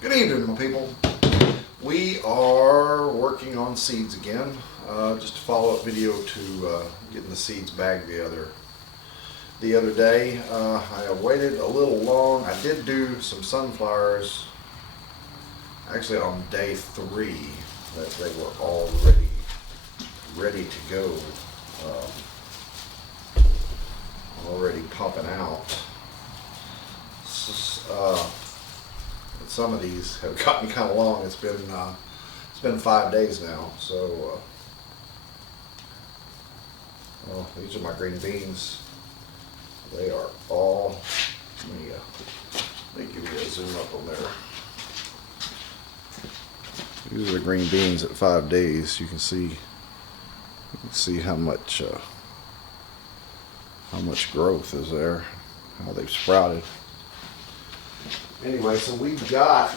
Good evening, my people. We are working on seeds again. Just a follow-up video to getting the seeds bagged the other day. I waited a little long. I did do some sunflowers actually on day 3 that they were already ready to go, already popping out. Some of these have gotten kind of long. It's been 5 days now. So these are my green beans. They are all. Let me give you a zoom up on there. These are the green beans at 5 days. You can see how much growth is there, how they've sprouted. Anyway, so we've got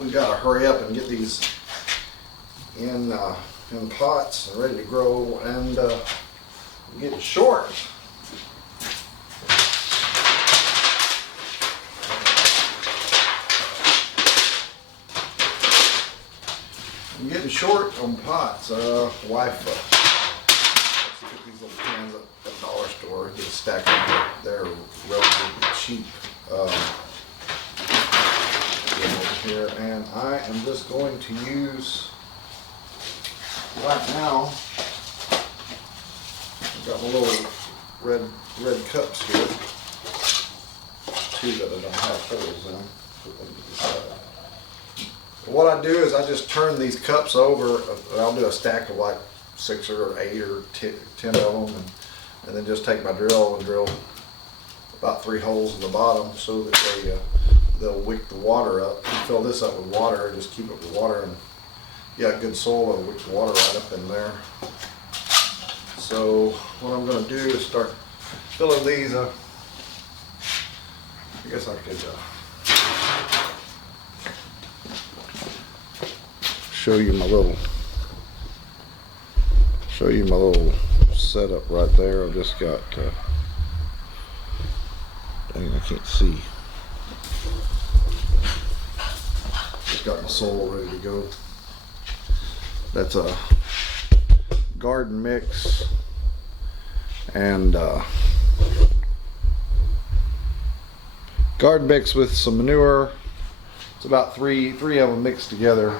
to hurry up and get these in pots and ready to grow, and I'm getting short. I'm getting short on pots. Wife get these little cans at the dollar store, get a stack of them. They're relatively cheap. Over here, and I am just going to use right now. I've got my little red cups here, 2 that I don't have holes in. Put them to the side. But what I do is I just turn these cups over. I'll do a stack of like 6 or 8 or 10 of them, and then just take my drill and drill about 3 holes in the bottom so that they'll wick the water up. You fill this up with water, just keep it with water, and you got good soil, it'll wick the water right up in there. So what I'm going to do is start filling these up. I guess I could show you my little setup right there. I've just got dang, I can't see. Just got my soil ready to go. That's a garden mix, and garden mix with some manure. It's about three of them mixed together.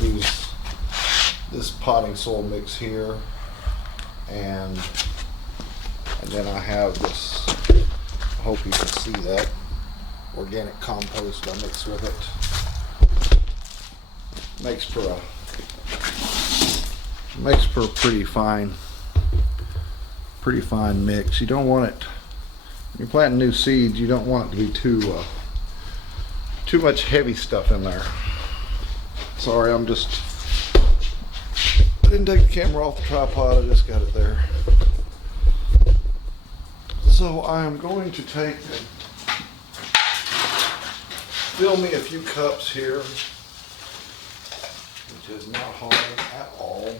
Use this potting soil mix here, and then I have this, I hope you can see that, organic compost I mix with it. Makes for a pretty fine mix. You don't want it, when you're planting new seeds, you don't want it to be too much heavy stuff in there. Sorry, I didn't take the camera off the tripod, I just got it there. So I am going to fill me a few cups here, which is not hard at all.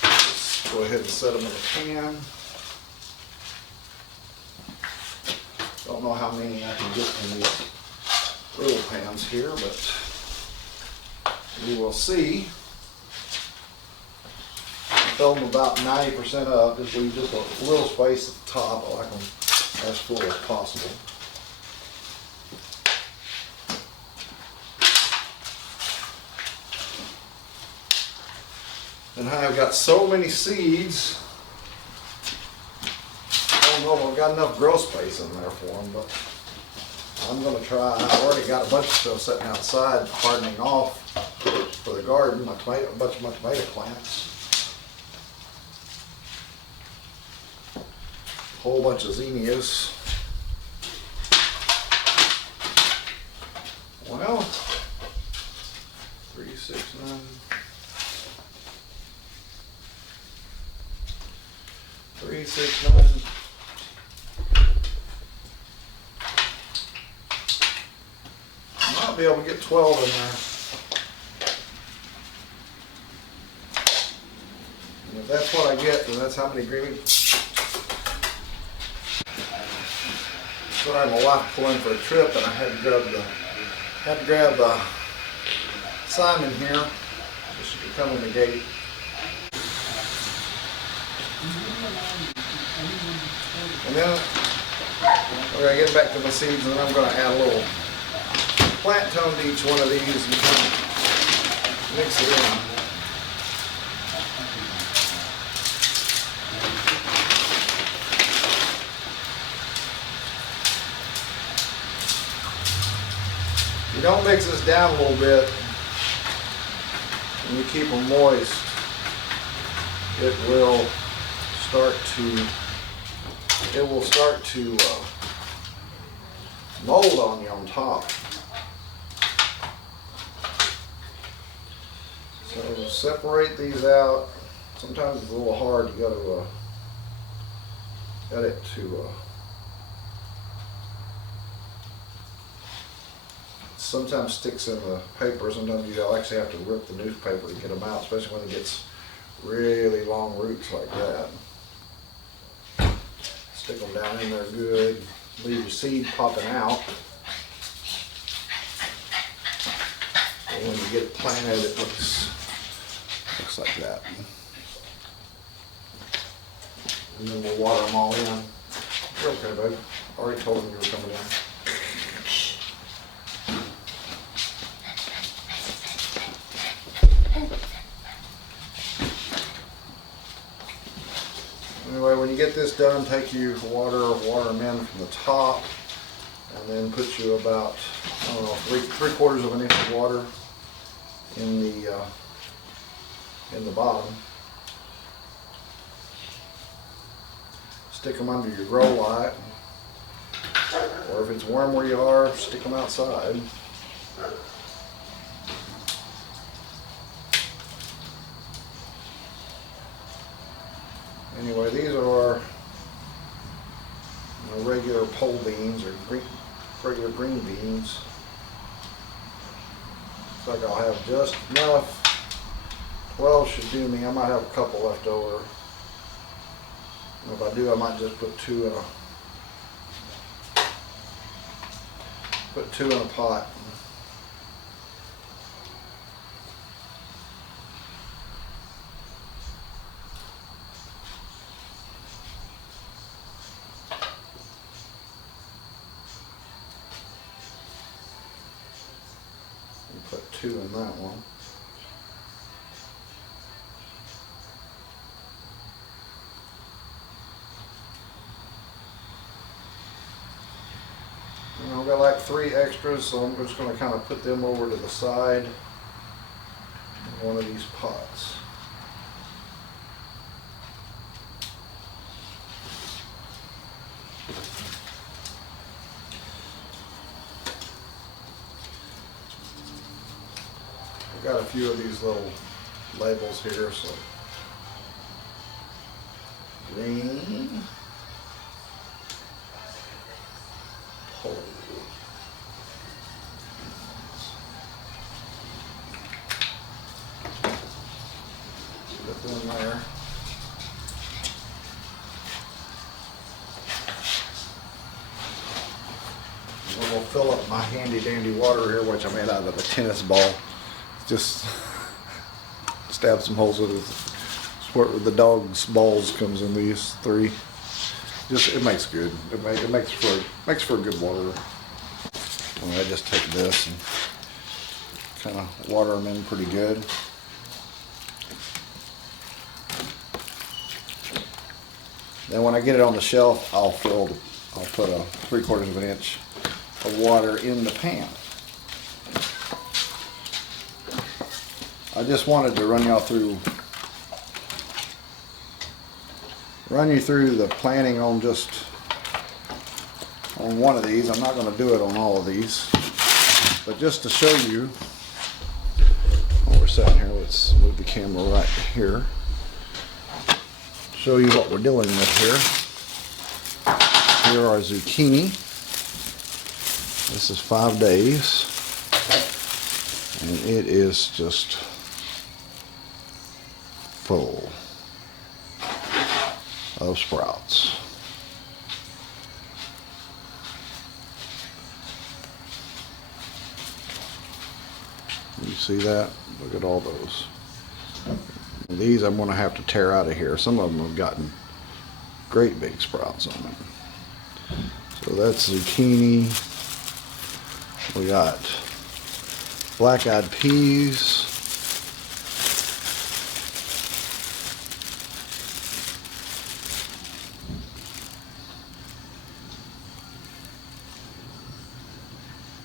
Just go ahead and set them in a can. Don't know how many I can get in these little pans here, but we will see. Fill them about 90% up, just leave just a little space at the top. I like them as full as possible. And I've got so many seeds, I don't know if I've got enough grow space in there for them, but I'm going to try. I've already got a bunch of stuff sitting outside hardening off for the garden, a bunch of my tomato plants. Whole bunch of zinnias. Well, 3, 6, 9. 3, 6, 9. Might be able to get 12 in there. if that's what I get, then that's how many green. Sorry, my wife pulling for a trip, and I had to grab Simon here, so she could come in the gate. And then we're gonna get back to my seeds, and then I'm gonna add a little plant tone to each one of these and kind of mix it in. If you don't mix this down a little bit and you keep them moist, it will start to mold on you on top. So separate these out. Sometimes it's a little hard. You got it to sometimes sticks in the paper. Sometimes you actually have to rip the newspaper to get them out, especially when it gets really long roots like that. Stick them down in there good. Leave your seed popping out. And when you get it planted, it looks like that. And then we'll water them all in. You're okay, babe. I already told them you were coming in. Anyway, when you get this done, take your water them in from the top, and then put you about, I don't know, three-quarters of an inch of water in the bottom. Stick them under your grow light, or if it's warm where you are, stick them outside. Anyway, these are regular pole beans or regular green beans. Looks like I'll have just enough. 12 should do me. I might have a couple left over. And if I do, I might just put two in a pot. Put two in that one. And I've got like 3 extras, so I'm just going to kind of put them over to the side in one of these pots. Got a few of these little labels here, so green, pole, put them there. And we'll fill up my handy dandy water here, which I made out of a tennis ball. Just stab some holes with it. It's where the dog's balls comes in these 3. Just it makes good. It makes for a good water. And I just take this and kind of water them in pretty good. Then when I get it on the shelf, I'll put a 3/4 of an inch of water in the pan. I just wanted to run you through the planning on one of these. I'm not going to do it on all of these, but just to show you while we're sitting here, let's move the camera right here. Show you what we're dealing with here. Here are zucchini. This is 5 days, and it is just full. of sprouts. You see that? Look at all those. These I'm going to have to tear out of here. Some of them have gotten great big sprouts on them. So that's zucchini. We got black-eyed peas.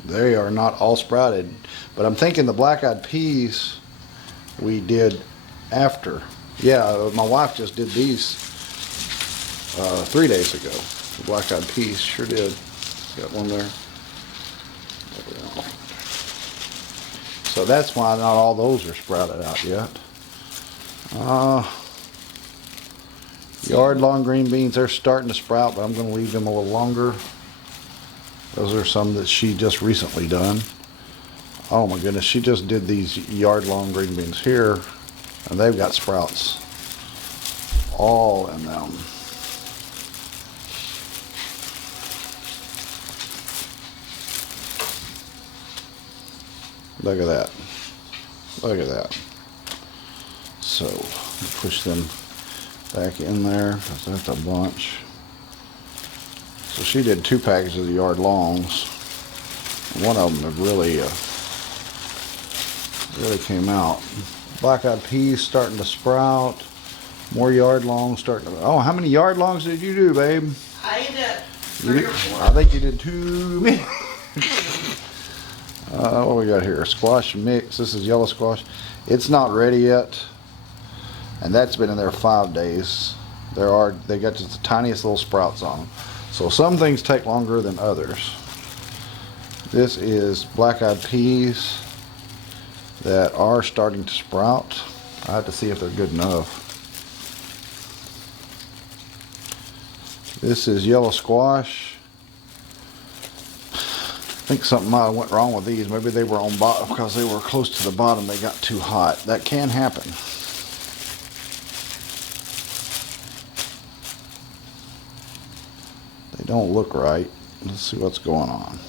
They are not all sprouted, but I'm thinking the black-eyed peas we did after. Yeah, my wife just did these 3 days ago. The black-eyed peas, sure did. Got one there. So that's why not all those are sprouted out yet. Yard long green beans, they're starting to sprout, but I'm going to leave them a little longer. Those are some that she just recently done. Oh my goodness, she just did these yard long green beans here, and they've got sprouts all in them. Look at that. Look at that. So, push them back in there, because that's a bunch. So she did 2 packages of yard longs. One of them have really came out. Black-eyed peas starting to sprout. More yard longs starting to. Oh, how many yard longs did you do, babe? I did 3 or 4. I think you did too many. What we got here? Squash mix. This is yellow squash. It's not ready yet, and that's been in there 5 days. They got just the tiniest little sprouts on them. So some things take longer than others. This is black-eyed peas that are starting to sprout. I have to see if they're good enough. This is yellow squash. I think something might have went wrong with these. Maybe they were on bottom because they were close to the bottom. They got too hot. That can happen. They don't look right. Let's see what's going on.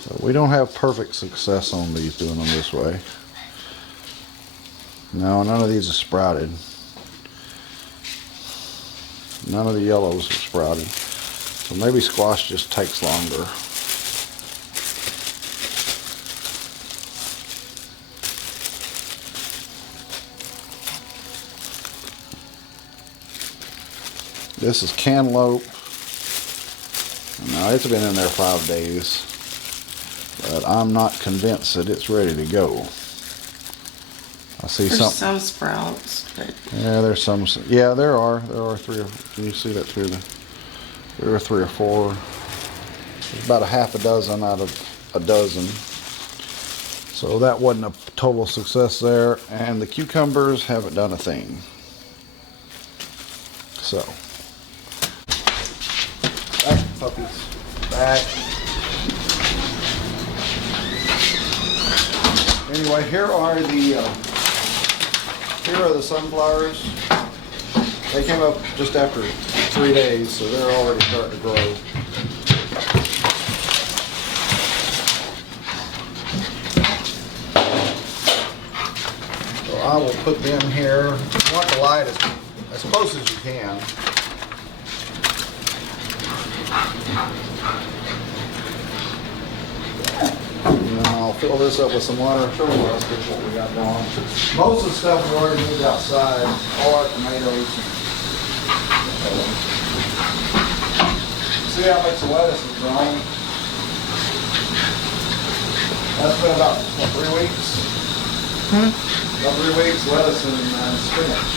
So we don't have perfect success on these doing them this way. No, none of these are sprouted. None of the yellows are sprouted. So maybe squash just takes longer. This is cantaloupe. Now it's been in there 5 days, but I'm not convinced that it's ready to go. I see There's some sprouts, but yeah, there's some. Yeah, there are 3 or. Can you see that through the? There are 3 or 4. There's about a half a dozen out of a dozen. So that wasn't a total success there, and the cucumbers haven't done a thing. So. Back, puppies. Back. Anyway, here are the sunflowers. They came up just after 3 days, so they're already starting to grow. So I will put them here. You want the light as close as you can. And then I'll fill this up with some water. Show you what we got going. Most of the stuff we already moved outside. All our tomatoes. See how much the lettuce has grown? That's been about 3 weeks. About 3 weeks lettuce and spinach.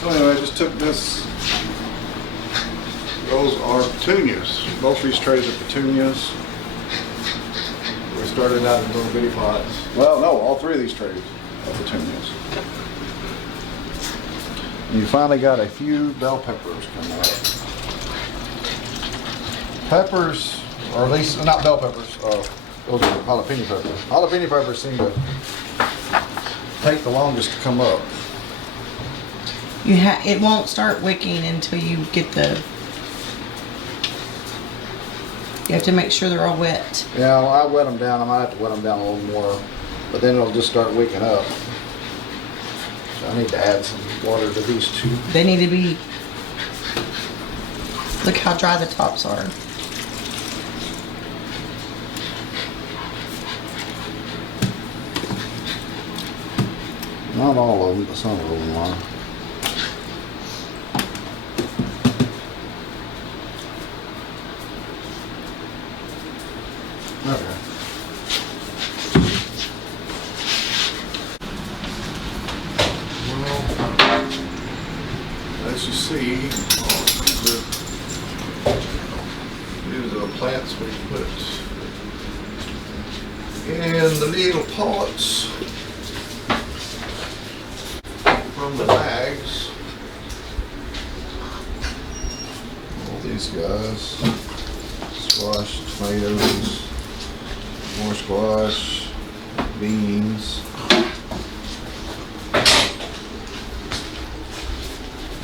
So anyway, I just took this. Those are petunias. Both of these trays are petunias. We started out in little bitty pots. Well, no, all 3 of these trays are petunias. You finally got a few bell peppers coming up. Peppers, or at least not bell peppers. Those are jalapeno peppers. Jalapeno peppers seem to take the longest to come up. It won't start wicking until you get the. You have to make sure they're all wet. Yeah, well, I wet them down. I might have to wet them down a little more, but then it'll just start wicking up. So I need to add some water to these two. They need to be. Look how dry the tops are. Not all of them, but some of them are. Okay. Well, as you see, these are the plants we put in the little pots from the bags. All these guys, squash, tomatoes, more squash, beans,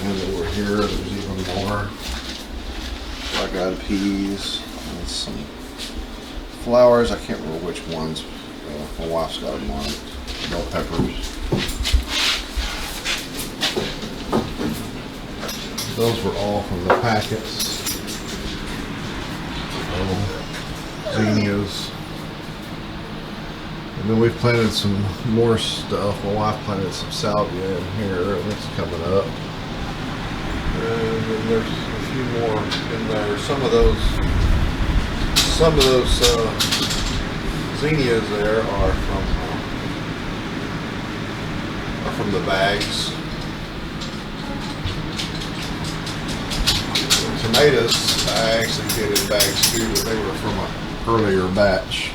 and over here there's even more. Black-eyed peas and some flowers. I can't remember which ones. My wife's got them on. Bell peppers. Those were all from the packets. Zinnias. And then we've planted some more stuff. My wife planted some salvia in here, and it's coming up. And then there's a few more in there. Some of those zinnias there are from the bags. The tomatoes I actually did in bags too, but they were from an earlier batch.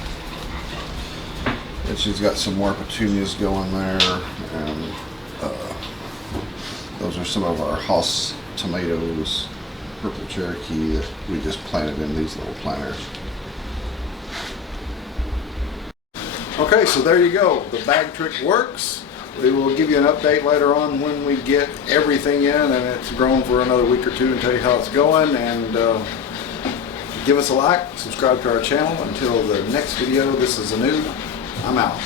And she's got some more petunias going there, and those are some of our house tomatoes, purple Cherokee, that we just planted in these little planters. Okay, so there you go. The bag trick works. We will give you an update later on when we get everything in and it's grown for another week or two and tell you how it's going. And give us a like, subscribe to our channel. Until the next video, this is Anu. I'm out.